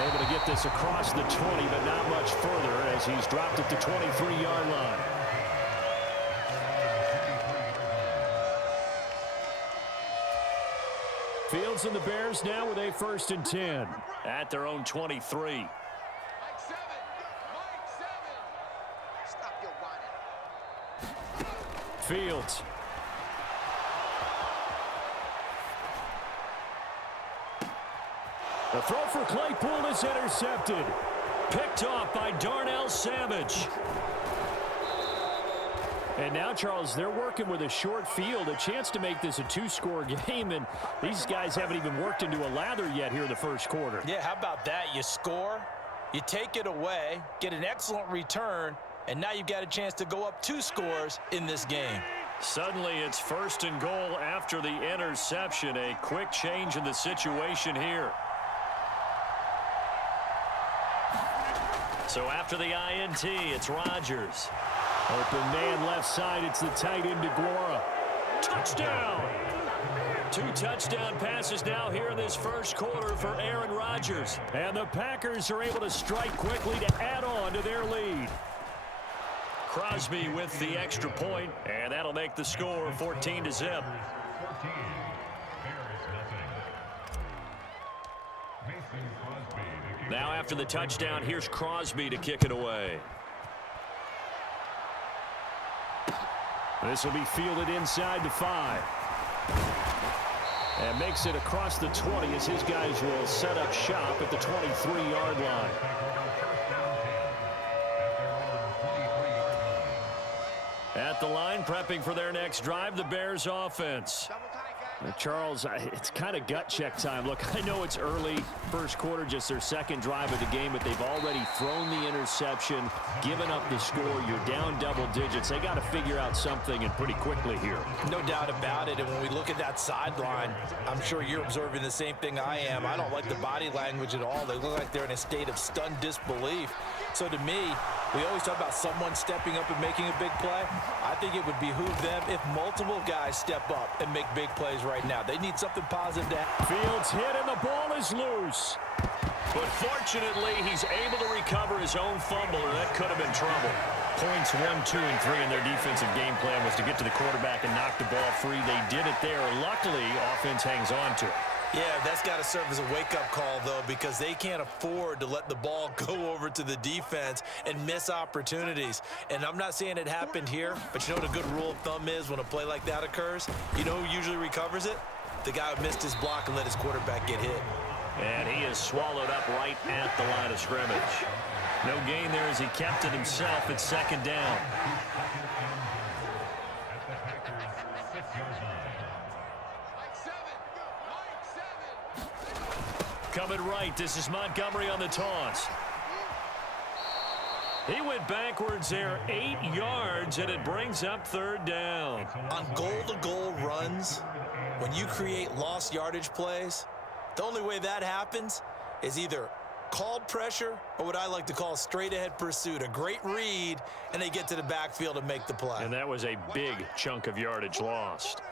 Able to get this across the 20, but not much further as he's dropped it to 23-yard line. Fields and the Bears now with a 1st and 10 at their own 23. Fields. The throw for Claypool is intercepted. Picked off by Darnell Savage. And now, Charles, they're working with a short field, a chance to make this a 2-score game, and these guys haven't even worked into a lather yet here in the first quarter. Yeah, how about that? You score, you take it away, get an excellent return, and now you've got a chance to go up 2 scores in this game. Suddenly, it's 1st and goal after the interception. A quick change in the situation here. So after the INT, it's Rodgers. Open man left side, it's the tight end DeGuara. Touchdown! 2 touchdown passes now here in this first quarter for Aaron Rodgers. And the Packers are able to strike quickly to add on to their lead. Crosby with the extra point, and that'll make the score 14-0. Now after the touchdown, here's Crosby to kick it away. This will be fielded inside the 5. And makes it across the 20 as his guys will set up shop at the 23-yard line. At the line, prepping for their next drive, the Bears offense. Charles, it's kind of gut check time. Look, I know it's early, first quarter, just their second drive of the game, but they've already thrown the interception, given up the score. You're down double digits. They got to figure out something, and pretty quickly here. No doubt about it, and when we look at that sideline, I'm sure you're observing the same thing I am. I don't like the body language at all. They look like they're in a state of stunned disbelief. So to me, we always talk about someone stepping up and making a big play. I think it would behoove them if multiple guys step up and make big plays right now. They need something positive to happen. Fields hit and the ball is loose. But fortunately, he's able to recover his own fumble, or that could have been trouble. Points 1, 2, and 3 in their defensive game plan was to get to the quarterback and knock the ball free. They did it there. Luckily, offense hangs on to it. Yeah, that's got to serve as a wake-up call, though, because they can't afford to let the ball go over to the defense and miss opportunities. And I'm not saying it happened here, but you know what a good rule of thumb is when a play like that occurs? You know who usually recovers it? The guy who missed his block and let his quarterback get hit. And he is swallowed up right at the line of scrimmage. No gain there as he kept it himself at 2nd down. Coming right, this is Montgomery on the toss. He went backwards there 8 yards, and it brings up 3rd down. On goal-to-goal runs, when you create lost yardage plays, the only way that happens is either called pressure or what I like to call straight-ahead pursuit. A great read, and they get to the backfield and make the play. And that was a big chunk of yardage lost.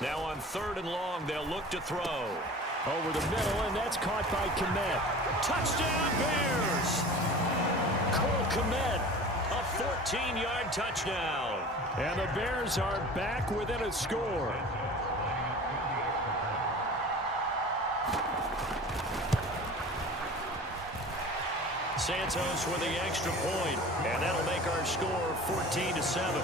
Now on 3rd and long, they'll look to throw. Over the middle, and that's caught by Kmet. Touchdown, Bears! Cole Kmet, a 14-yard touchdown. And the Bears are back within a score. Santos with the extra point, and that'll make our score 14-7.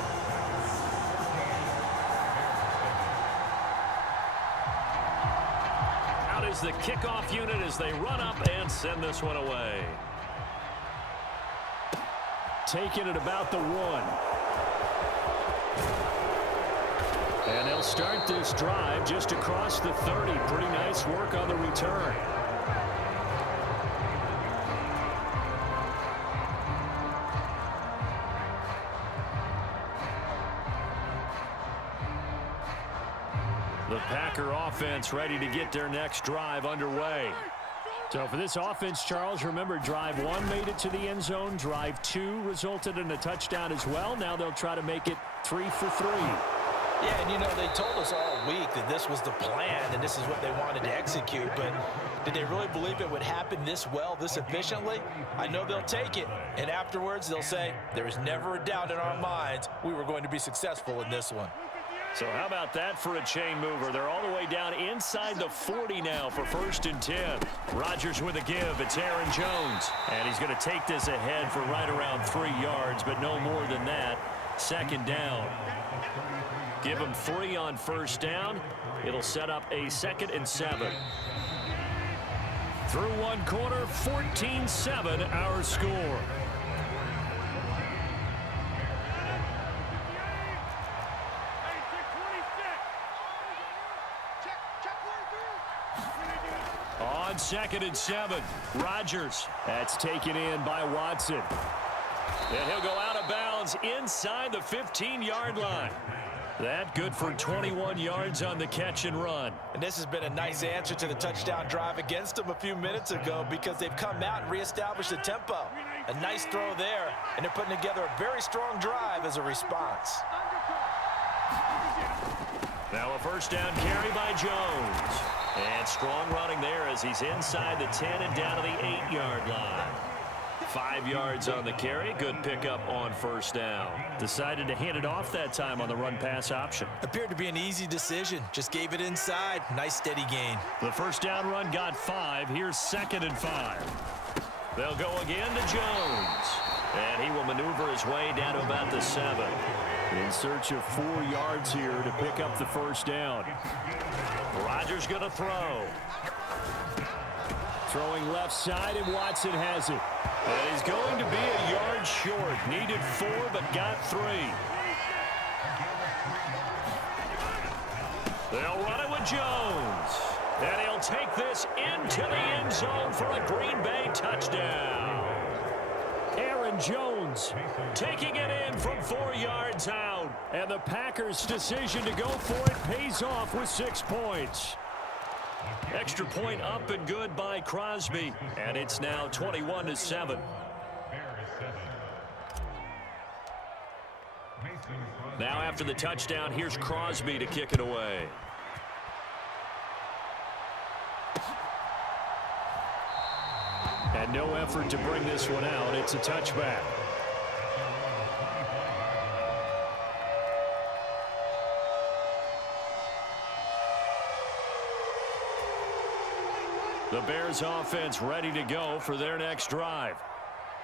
Is the kickoff unit as they run up and send this one away. Taking it about the 1. And they'll start this drive just across the 30. Pretty nice work on the return. The Packer offense ready to get their next drive underway. So for this offense, Charles, remember drive 1 made it to the end zone. Drive 2 resulted in a touchdown as well. Now they'll try to make it 3 for 3. Yeah, and you know, they told us all week that this was the plan and this is what they wanted to execute, but did they really believe it would happen this well, this efficiently? I know they'll take it, and afterwards they'll say, there was never a doubt in our minds we were going to be successful in this one. So how about that for a chain mover? They're all the way down inside the 40 now for 1st and 10. Rodgers with a give. It's Aaron Jones. And he's going to take this ahead for right around 3 yards, but no more than that. 2nd down. Give him 3 on 1st down. It'll set up a 2nd and 7. Through 1 quarter, 14-7 our score. On 2nd and 7, Rodgers. That's taken in by Watson. And he'll go out of bounds inside the 15-yard line. That good for 21 yards on the catch and run. And this has been a nice answer to the touchdown drive against them a few minutes ago because they've come out and reestablished the tempo. A nice throw there, and they're putting together a very strong drive as a response. Now a 1st down carry by Jones. And strong running there as he's inside the 10 and down to the 8-yard line. 5 yards on the carry. Good pickup on 1st down. Decided to hand it off that time on the run-pass option. Appeared to be an easy decision. Just gave it inside. Nice steady gain. The 1st down run got 5. Here's 2nd and 5. They'll go again to Jones. And he will maneuver his way down to about the 7. In search of 4 yards here to pick up the 1st down. Rodgers going to throw. Throwing left side, and Watson has it. And he's going to be a yard short. Needed 4, but got 3. They'll run it with Jones. And he'll take this into the end zone for a Green Bay touchdown. Aaron Jones taking it in from 4 yards out. And the Packers' decision to go for it pays off with 6 points. Extra point up and good by Crosby. And it's now 21-7. Now after the touchdown, here's Crosby to kick it away. And no effort to bring this one out. It's a touchback. The Bears offense ready to go for their next drive.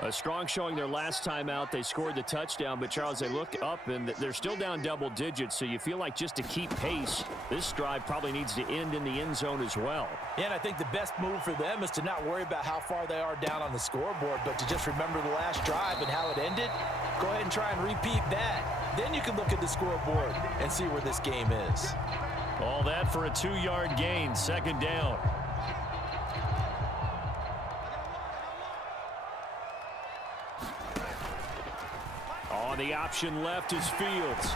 A strong showing their last time out. They scored the touchdown, but Charles, they look up and they're still down double digits, so you feel like just to keep pace, this drive probably needs to end in the end zone as well. Yeah, and I think the best move for them is to not worry about how far they are down on the scoreboard, but to just remember the last drive and how it ended. Go ahead and try and repeat that. Then you can look at the scoreboard and see where this game is. All that for a 2-yard gain, 2nd down. On the option left is Fields.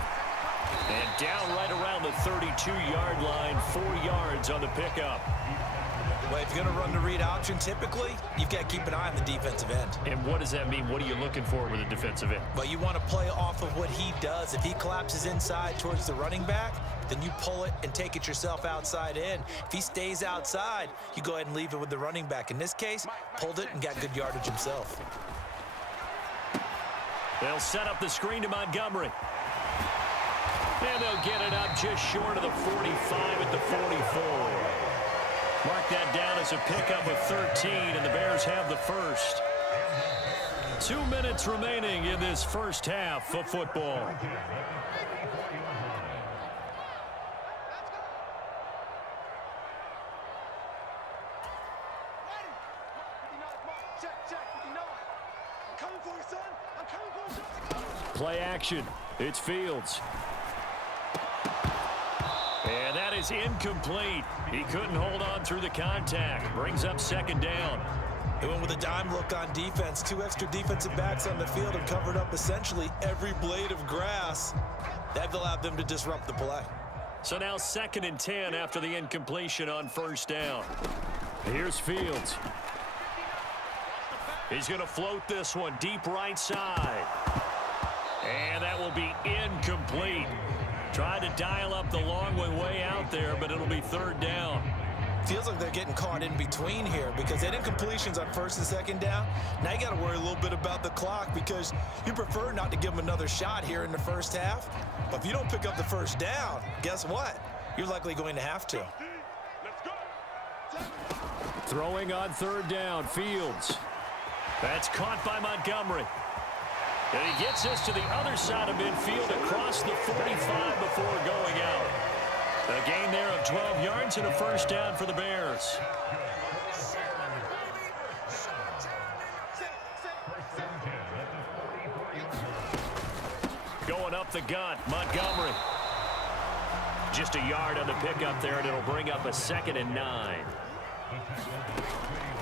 And down right around the 32-yard line, 4 yards on the pickup. Well, if you're going to run the read option, typically, you've got to keep an eye on the defensive end. And what does that mean? What are you looking for with a defensive end? Well, you want to play off of what he does. If he collapses inside towards the running back, then you pull it and take it yourself outside in. If he stays outside, you go ahead and leave it with the running back. In this case, pulled it and got good yardage himself. They'll set up the screen to Montgomery. And they'll get it up just short of the 45 at the 44. Mark that down as a pickup of 13, and the Bears have the first. 2 minutes remaining in this first half of football. Play action. It's Fields. And that is incomplete. He couldn't hold on through the contact. Brings up 2nd down. They went with a dime look on defense. 2 extra defensive backs on the field and covered up essentially every blade of grass. That allowed them to disrupt the play. So now 2nd and 10 after the incompletion on 1st down. Here's Fields. He's going to float this one deep right side. And that will be incomplete. Tried to dial up the long one way out there, but it'll be third down. Feels like they're getting caught in between here because they did completions on first and second down. Now you got to worry a little bit about the clock because you prefer not to give them another shot here in the first half. But if you don't pick up the first down, guess what? You're likely going to have to. Throwing on third down, Fields. That's caught by Montgomery. And he gets this to the other side of midfield across the 45 before going out. A gain there of 12 yards and a first down for the Bears. Going up the gut, Montgomery. Just a yard on the pickup there, and it'll bring up a 2nd and 9.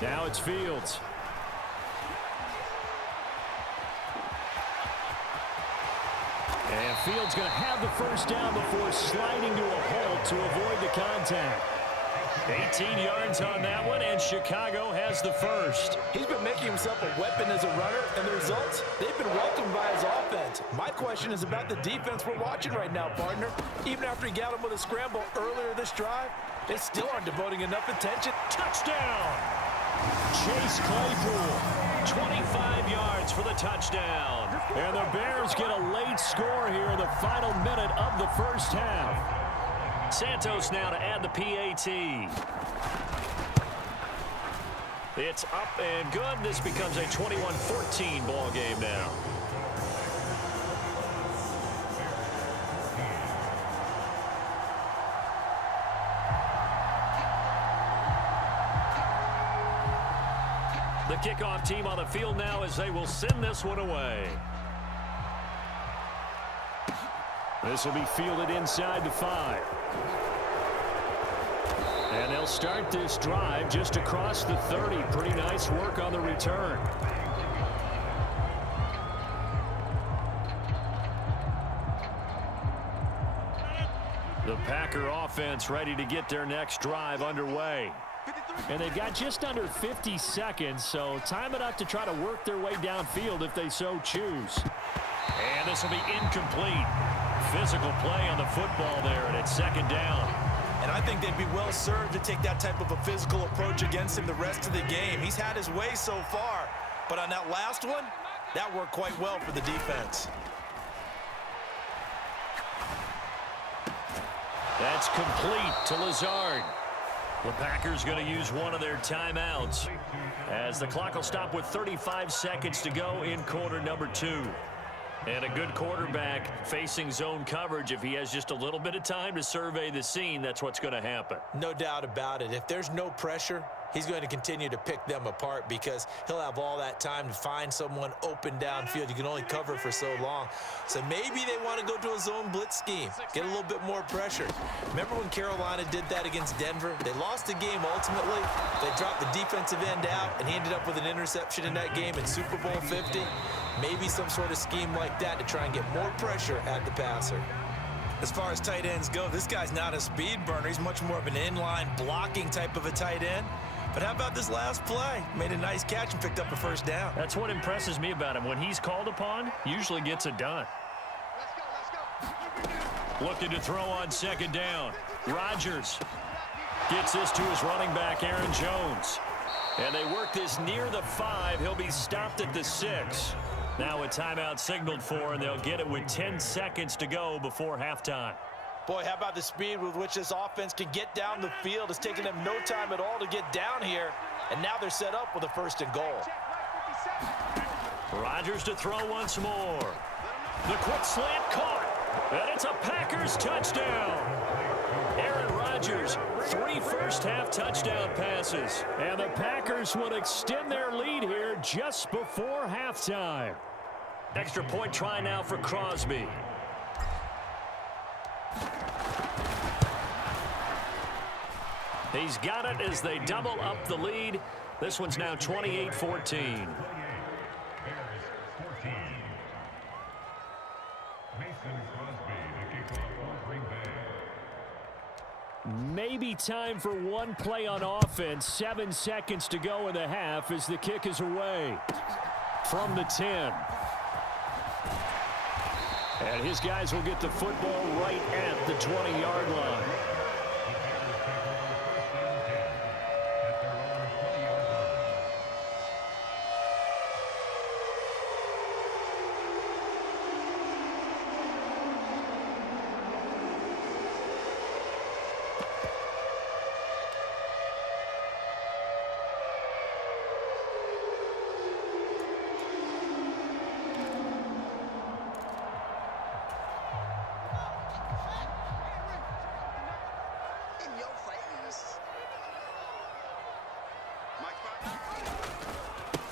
Now it's Fields. And Fields going to have the first down before sliding to a halt to avoid the contact. 18 yards on that one, and Chicago has the first. He's been making himself a weapon as a runner, and the results, they've been welcomed by his offense. My question is about the defense we're watching right now, partner. Even after he got him with a scramble earlier this drive, they still aren't devoting enough attention. Touchdown! Chase Claypool, 25 yards for the touchdown. And the Bears get a late score here in the final minute of the first half. Santos now to add the PAT. It's up and good. This becomes a 21-14 ball game now. The kickoff team on the field now as they will send this one away. This will be fielded inside the 5. And they'll start this drive just across the 30. Pretty nice work on the return. The Packer offense ready to get their next drive underway. And they've got just under 50 seconds, so time it up to try to work their way downfield if they so choose. And this will be incomplete. Physical play on the football there, and it's 2nd down. And I think they'd be well served to take that type of a physical approach against him the rest of the game. He's had his way so far, but on that last one, that worked quite well for the defense. That's complete to Lazard. The Packers going to use one of their timeouts as the clock will stop with 35 seconds to go in quarter number 2. And a good quarterback facing zone coverage, if he has just a little bit of time to survey the scene, that's what's going to happen. No doubt about it. If there's no pressure, he's going to continue to pick them apart because he'll have all that time to find someone open downfield. You can only cover for so long. So maybe they want to go to a zone blitz scheme, get a little bit more pressure. Remember when Carolina did that against Denver? They lost the game ultimately. They dropped the defensive end out, and he ended up with an interception in that game in Super Bowl 50. Maybe some sort of scheme like that to try and get more pressure at the passer. As far as tight ends go, this guy's not a speed burner. He's much more of an inline blocking type of a tight end. But how about this last play? Made a nice catch and picked up a first down. That's what impresses me about him. When he's called upon, usually gets it done. Looking to throw on 2nd down. Rodgers gets this to his running back, Aaron Jones. And they work this near the 5. He'll be stopped at the 6. Now a timeout signaled for, and they'll get it with 10 seconds to go before halftime. Boy, how about the speed with which this offense can get down the field? It's taken them no time at all to get down here, and now they're set up with a 1st and goal. Rodgers to throw once more. The quick slant caught, and it's a Packers touchdown. Aaron Rodgers, 3 first-half touchdown passes, and the Packers would extend their lead here just before halftime. Extra point try now for Crosby. He's got it as they double up the lead. This one's now 28-14. Maybe time for one play on offense. 7 seconds to go in the half as the kick is away from the 10. And his guys will get the football right at the 20-yard line.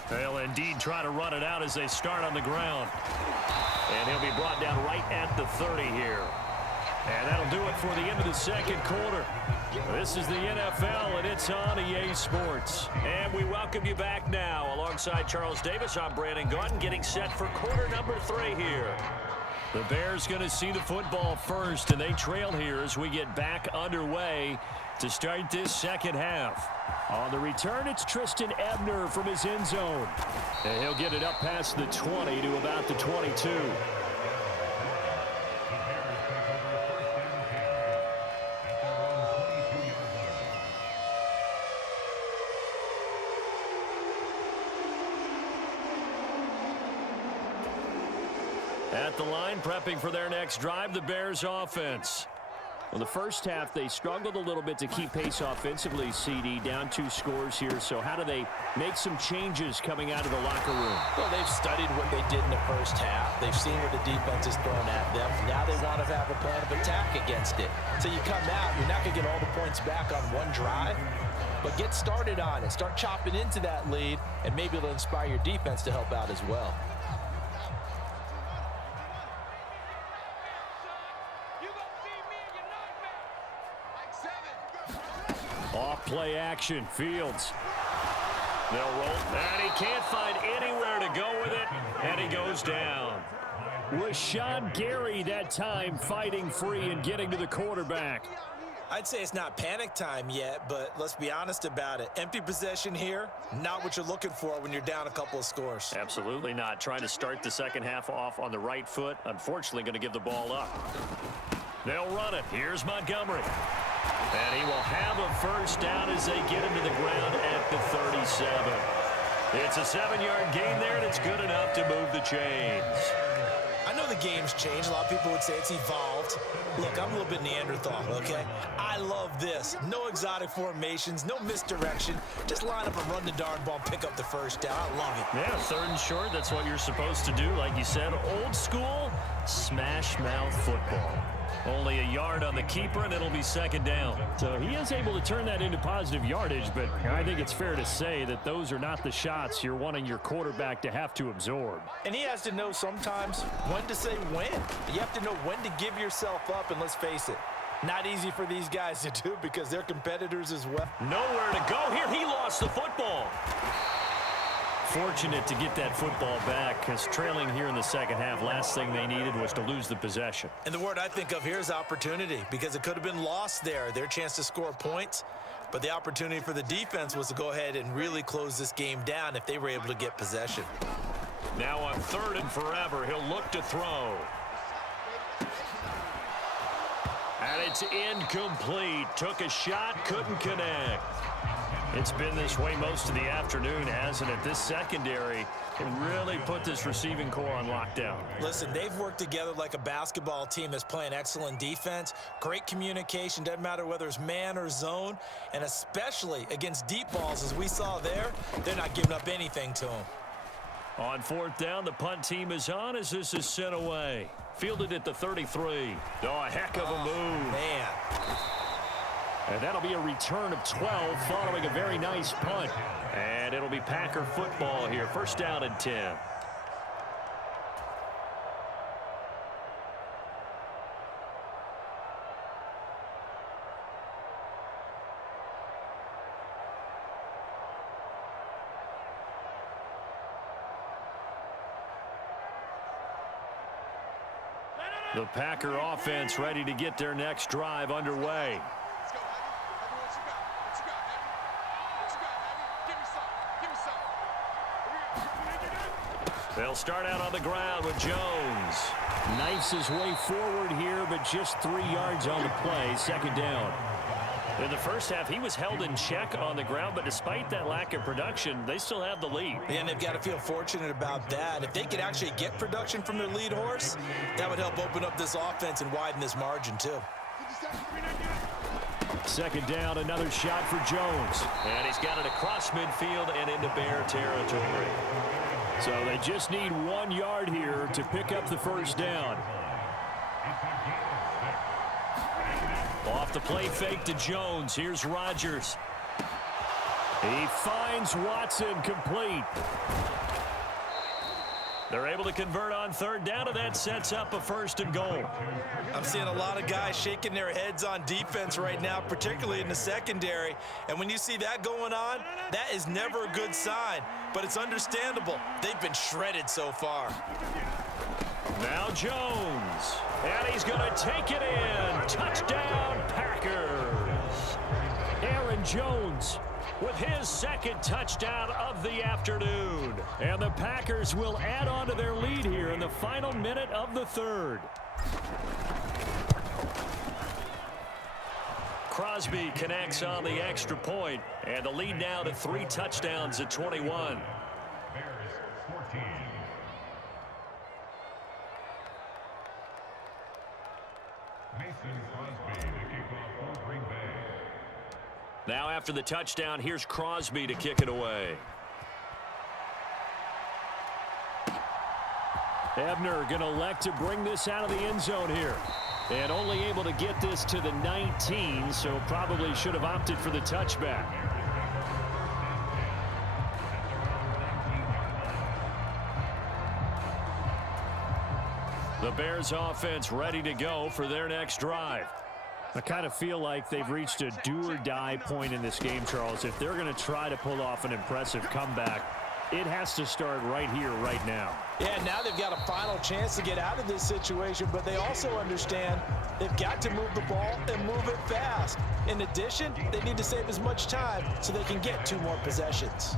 They'll indeed try to run it out as they start on the ground. And he'll be brought down right at the 30 here. And that'll do it for the end of the second quarter. This is the NFL, and it's on EA Sports. And we welcome you back now. Alongside Charles Davis, I'm Brandon Gaudin, getting set for quarter number 3 here. The Bears going to see the football first, and they trail here as we get back underway to start this second half. On the return, it's Tristan Ebner from his end zone. And he'll get it up past the 20 to about the 22. At the line, prepping for their next drive, the Bears offense. Well, the first half, they struggled a little bit to keep pace offensively, CD, down 2 scores here. So how do they make some changes coming out of the locker room? Well, they've studied what they did in the first half. They've seen what the defense is throwing at them. Now they want to have a plan of attack against it. So you come out, you're not going to get all the points back on one drive, but get started on it. Start chopping into that lead, and maybe it'll inspire your defense to help out as well. Off play action, Fields. They'll roll, and he can't find anywhere to go with it, and he goes down. Rashawn Gary that time fighting free and getting to the quarterback. I'd say it's not panic time yet, but let's be honest about it. Empty possession here, not what you're looking for when you're down a couple of scores. Absolutely not. Trying to start the second half off on the right foot. Unfortunately, going to give the ball up. They'll run it. Here's Montgomery. And he will have a first down as they get him to the ground at the 37. It's a 7-yard gain there, and it's good enough to move the chains. I know the game's changed. A lot of people would say it's evolved. Look, I'm a little bit Neanderthal, okay? I love this. No exotic formations, no misdirection. Just line up and run the darn ball, pick up the first down. I love it. Yeah, 3rd and short, that's what you're supposed to do. Like you said, old school, smash mouth football. Only a yard on the keeper, and it'll be 2nd down. So he is able to turn that into positive yardage, but I think it's fair to say that those are not the shots you're wanting your quarterback to have to absorb. And he has to know sometimes when to say when. You have to know when to give yourself up, and let's face it, not easy for these guys to do because they're competitors as well. Nowhere to go here. He lost the football. Fortunate to get that football back because trailing here in the second half, last thing they needed was to lose the possession. And the word I think of here is opportunity because it could have been lost there, their chance to score points. But the opportunity for the defense was to go ahead and really close this game down if they were able to get possession. Now on 3rd and forever, he'll look to throw. And it's incomplete. Took a shot, couldn't connect. It's been this way most of the afternoon, hasn't it? This secondary can really put this receiving core on lockdown. Listen, they've worked together like a basketball team that's playing excellent defense. Great communication, doesn't matter whether it's man or zone, and especially against deep balls, as we saw there, they're not giving up anything to them. On 4th down, the punt team is on as this is sent away. Fielded at the 33. Oh, a heck of a move. Man. And that'll be a return of 12 following a very nice punt. And it'll be Packer football here. 1st down and 10. The Packer offense ready to get their next drive underway. They'll start out on the ground with Jones. Knifes his way forward here, but just 3 yards on the play. Second down. In the first half, he was held in check on the ground, but despite that lack of production, they still have the lead. And they've got to feel fortunate about that. If they could actually get production from their lead horse, that would help open up this offense and widen this margin too. Second down, another shot for Jones. And he's got it across midfield and into Bear territory. So they just need 1 yard here to pick up the first down. Off the play fake to Jones. Here's Rodgers. He finds Watson complete. They're able to convert on third down, and that sets up a 1st and goal. I'm seeing a lot of guys shaking their heads on defense right now, particularly in the secondary. And when you see that going on, that is never a good sign. But it's understandable. They've been shredded so far. Now Jones. And he's going to take it in. Touchdown, Packers. Aaron Jones with his 2nd touchdown of the afternoon. And the Packers will add on to their lead here in the final minute of the 3rd. Crosby connects on the extra point, and the lead now to 3 touchdowns at 21. Now after the touchdown, here's Crosby to kick it away. Ebner going to elect to bring this out of the end zone here. And only able to get this to the 19, so probably should have opted for the touchback. The Bears offense ready to go for their next drive. I kind of feel like they've reached a do-or-die point in this game, Charles. If they're going to try to pull off an impressive comeback, it has to start right here, right now. Yeah, now they've got a final chance to get out of this situation, but they also understand they've got to move the ball and move it fast. In addition, they need to save as much time so they can get 2 more possessions.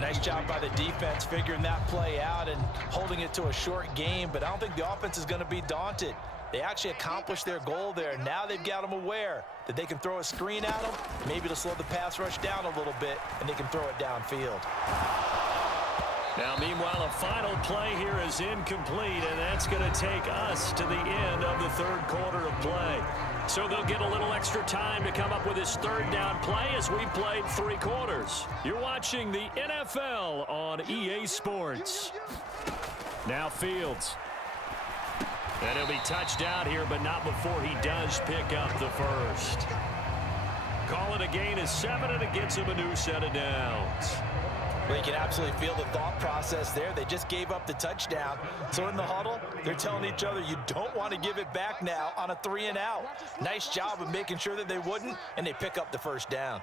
Nice job by the defense figuring that play out and holding it to a short game, but I don't think the offense is going to be daunted. They actually accomplished their goal there. Now they've got them aware that they can throw a screen at them, maybe to slow the pass rush down a little bit, and they can throw it downfield. Now, meanwhile, a final play here is incomplete, and that's going to take us to the end of the 3rd quarter of play. So they'll get a little extra time to come up with this 3rd down play as we played 3 quarters. You're watching the NFL on EA Sports. Now Fields. And he'll be touched out here, but not before he does pick up the 1st. Call it a gain of 7, and it gets him a new set of downs. Well, you can absolutely feel the thought process there. They just gave up the touchdown. So in the huddle, they're telling each other, you don't want to give it back now on a 3-and-out. Nice job of making sure that they wouldn't, and they pick up the 1st down.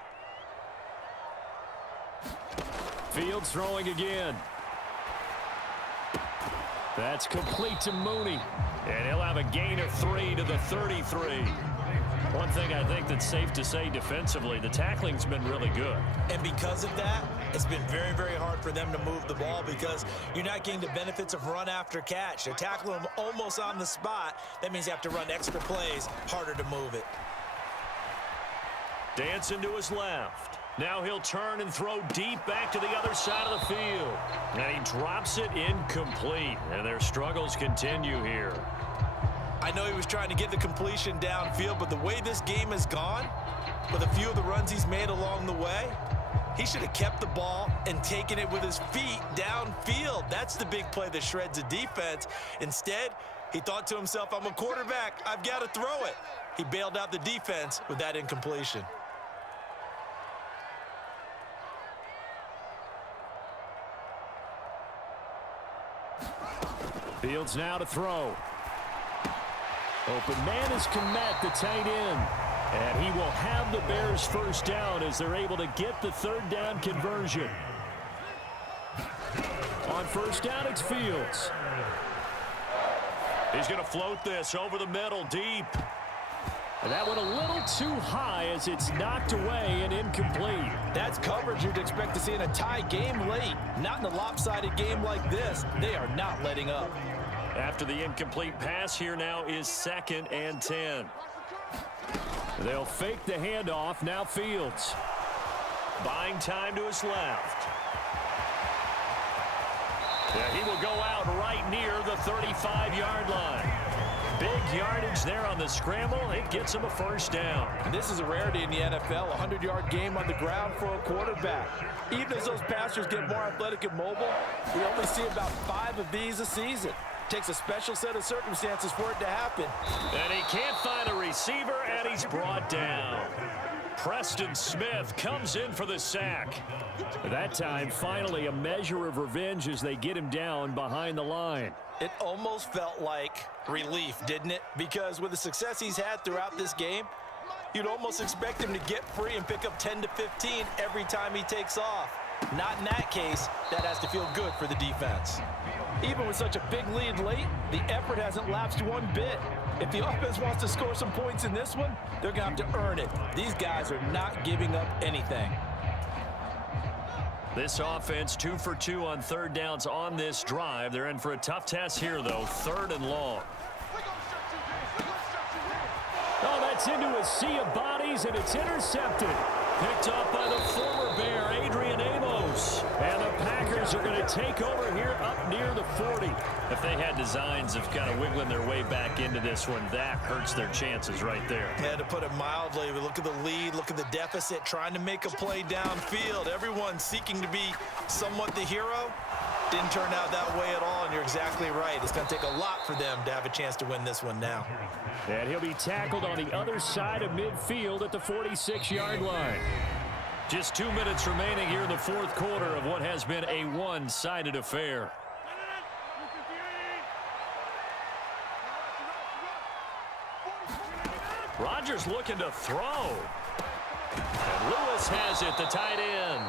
Fields throwing again. That's complete to Mooney. And he'll have a gain of 3 to the 33. One thing I think that's safe to say defensively, the tackling's been really good. And because of that, it's been very, very hard for them to move the ball because you're not getting the benefits of run after catch. They're tackling them almost on the spot. That means you have to run extra plays, harder to move it. Dancing to his left. Now he'll turn and throw deep back to the other side of the field. And he drops it incomplete. And their struggles continue here. I know he was trying to get the completion downfield, but the way this game has gone, with a few of the runs he's made along the way, he should have kept the ball and taken it with his feet downfield. That's the big play that shreds a defense. Instead, he thought to himself, I'm a quarterback. I've got to throw it. He bailed out the defense with that incompletion. Fields now to throw. Open man is Kmet, the tight end. And he will have the Bears 1st down as they're able to get the 3rd down conversion. On 1st down, it's Fields. He's going to float this over the middle deep. And that went a little too high as it's knocked away and incomplete. That's coverage you'd expect to see in a tie game late. Not in a lopsided game like this. They are not letting up. After the incomplete pass, here now is 2nd and 10. They'll fake the handoff. Now Fields. Buying time to his left. Yeah, he will go out right near the 35-yard line. Big yardage there on the scramble. It gets him a first down. And this is a rarity in the NFL, a 100-yard game on the ground for a quarterback. Even as those passers get more athletic and mobile, we only see about 5 of these a season. Takes a special set of circumstances for it to happen. And he can't find a receiver, and he's brought down. Preston Smith comes in for the sack. That time, finally, a measure of revenge as they get him down behind the line. It almost felt like relief, didn't it? Because with the success he's had throughout this game, you'd almost expect him to get free and pick up 10 to 15 every time he takes off. Not in that case. That has to feel good for the defense. Even with such a big lead late, the effort hasn't lapsed one bit. If the offense wants to score some points in this one, they're going to have to earn it. These guys are not giving up anything. This offense 2 for 2 on 3rd downs on this drive. They're in for a tough test here, though. 3rd and long. Oh, that's into a sea of bodies, and it's intercepted. Picked off by the former Bear, Adrian Amos. And the Packers are going to take over here up near the 40. If they had designs of kind of wiggling their way back into this one, that hurts their chances right there. Yeah, to put it mildly, we look at the lead, look at the deficit, trying to make a play downfield. Everyone seeking to be somewhat the hero. Didn't turn out that way at all, and you're exactly right. It's going to take a lot for them to have a chance to win this one now. And he'll be tackled on the other side of midfield at the 46-yard line. Just 2 minutes remaining here in the 4th quarter of what has been a one-sided affair. Rodgers looking to throw. And Lewis has it, the tight end.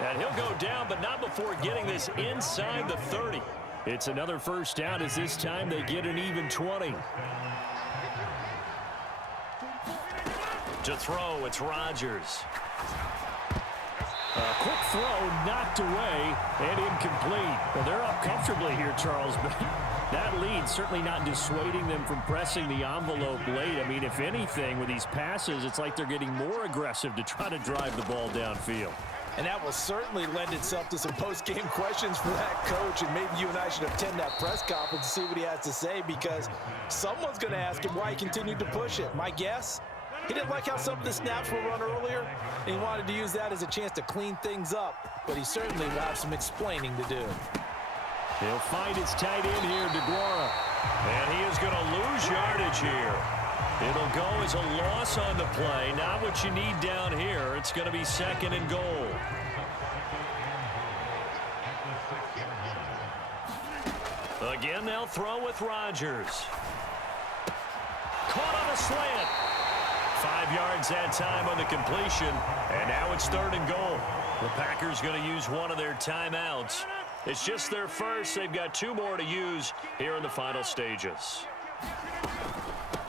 And he'll go down, but not before getting this inside the 30. It's another first down as this time they get an even 20. To throw, it's Rodgers. A quick throw knocked away and incomplete. Well, they're up comfortably here, Charles, but that lead certainly not dissuading them from pressing the envelope late. I mean, if anything, with these passes, it's like they're getting more aggressive to try to drive the ball downfield. And that will certainly lend itself to some post-game questions for that coach, and maybe you and I should attend that press conference to see what he has to say, because someone's going to ask him why he continued to push it. My guess? He didn't like how some of the snaps were run earlier, and he wanted to use that as a chance to clean things up. But he certainly will have some explaining to do. He'll find his tight end here, DeGuara. And he is going to lose yardage here. It'll go as a loss on the play. Not what you need down here. It's going to be 2nd and goal. Again, they'll throw with Rodgers. Caught on a slant. 5 yards that time on the completion, and now it's 3rd and goal. The Packers going to use one of their timeouts. It's just their first. They've got 2 more to use here in the final stages.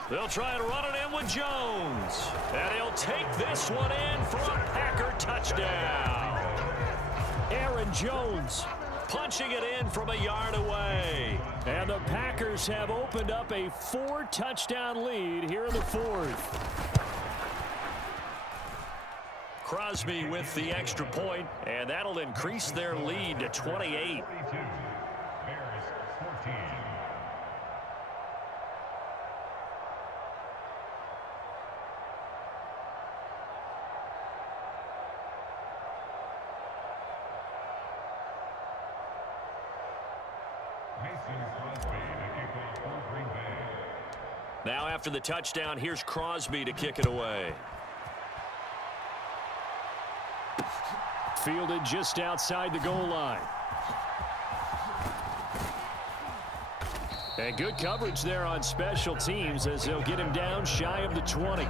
They'll try and run it in with Jones, and he'll take this one in for a Packer touchdown. Aaron Jones punching it in from a yard away. And the Packers have opened up a 4-touchdown lead here in the 4th. Crosby with the extra point, and that'll increase their lead to 28. Now after the touchdown, here's Crosby to kick it away. Fielded just outside the goal line. And good coverage there on special teams as they'll get him down shy of the 20.